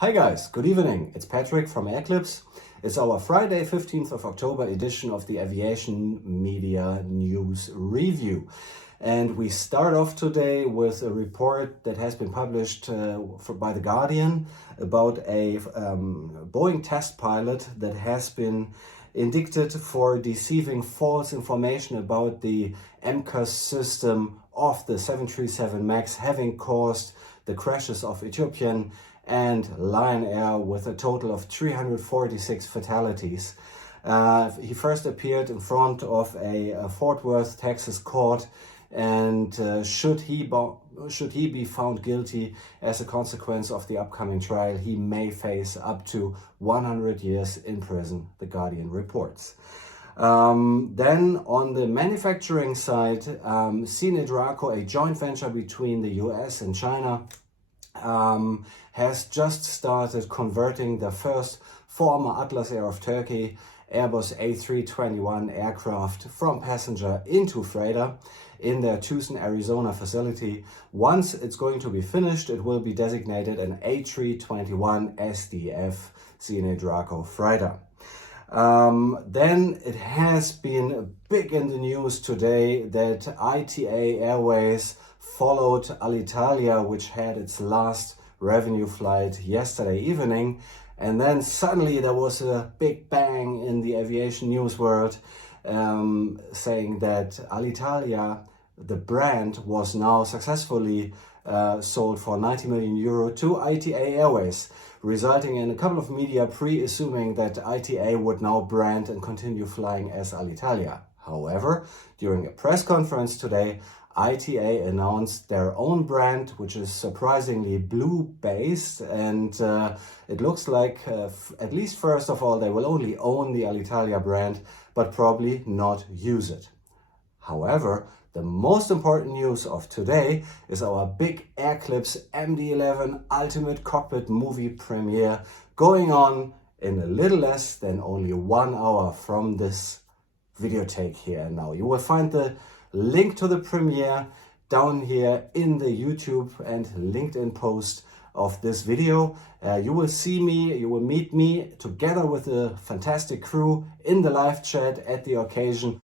Hi guys, good evening. It's Patrick from NewsBrief. It's our Friday 15th of October edition of the Aviation Media News Review. And we start off today with a report that has been published by The Guardian about a Boeing test pilot that has been indicted for deceiving false information about the MCAS system of the 737 MAX, having caused the crashes of Ethiopian and Lion Air with a total of 346 fatalities. He first appeared in front of a Fort Worth, Texas court, and should he be found guilty as a consequence of the upcoming trial, he may face up to 100 years in prison, The Guardian reports. Then on the manufacturing side, Sine Draco, a joint venture between the US and China, has just started converting the first former Atlas Air of Turkey Airbus A321 aircraft from passenger into freighter in their Tucson, Arizona facility. Once it's going to be finished, it will be designated an A321SDF Sine Draco Freighter. Then it has been big in the news today that ITA Airways followed Alitalia, which had its last revenue flight yesterday evening. And then suddenly there was a big bang in the aviation news world, saying that Alitalia, the brand, was now successfully sold for 90 million euro to ITA Airways, resulting in a couple of media pre-assuming that ITA would now brand and continue flying as Alitalia. However, during a press conference today, ITA announced their own brand, which is surprisingly blue-based, and it looks like, at least first of all, they will only own the Alitalia brand, but probably not use it. However, the most important news of today is our big AirClips MD-11 Ultimate Cockpit movie premiere, going on in a little less than only 1 hour from this videotape here and now. You will find the link to the premiere down here in the YouTube and LinkedIn post of this video. You will see me, you will meet me together with a fantastic crew in the live chat at the occasion.